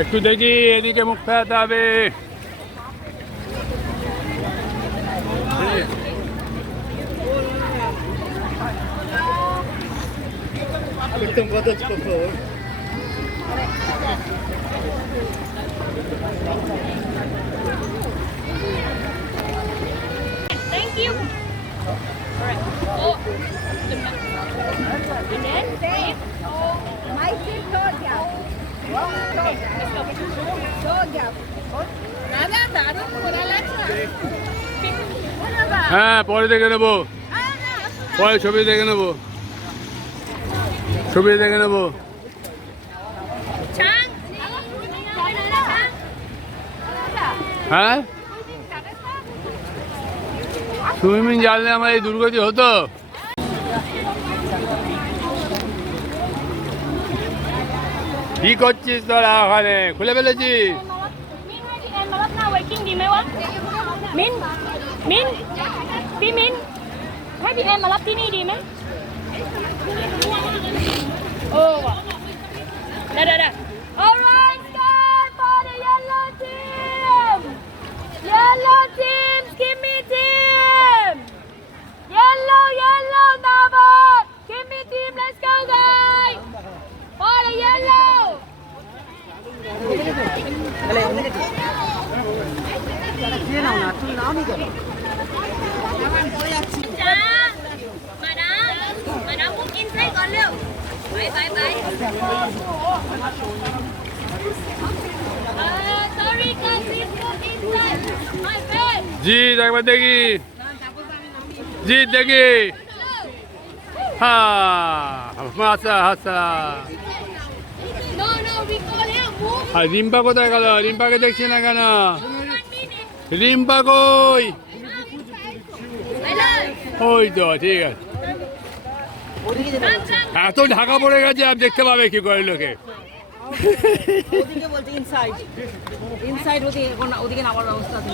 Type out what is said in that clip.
একটু দেখি এদিকে মুখ ফেরাতে হবে একদম কত ছোট Thank you. Alright. Oh. And then, three. My হ্যাঁ পরে দেখে নেব। পরে ছবি দেখে নেব। ছবি দেখে নেব। হ্যাঁ? সুইমিং জানলে আমার এই দুর্গতি হতো? ดีกจีสละคันเองคุณเล굴레ลจีมิ้นให้พี่แอนมารับหน้าไวกิ้งดีไหมวะ มิ้น มิ้น พี่มิ้น ให้พี่แอนมารับที่นี่ดีไหม জিৎ একবার দেখি। জিৎ দেখি। হ্যাঁ হাসা হাসা। রিম্পা কোথায় গেল? রিম্পাকে দেখছি না কেন? রিম্পা কই? ওই তো, ঠিক আছে. এত ঢাকা পড়ে গেছে আর দেখতে পাবে কি করে লোকে। ইনসাইড ওদিকে ওদিকে নামার ব্যবস্থা আছে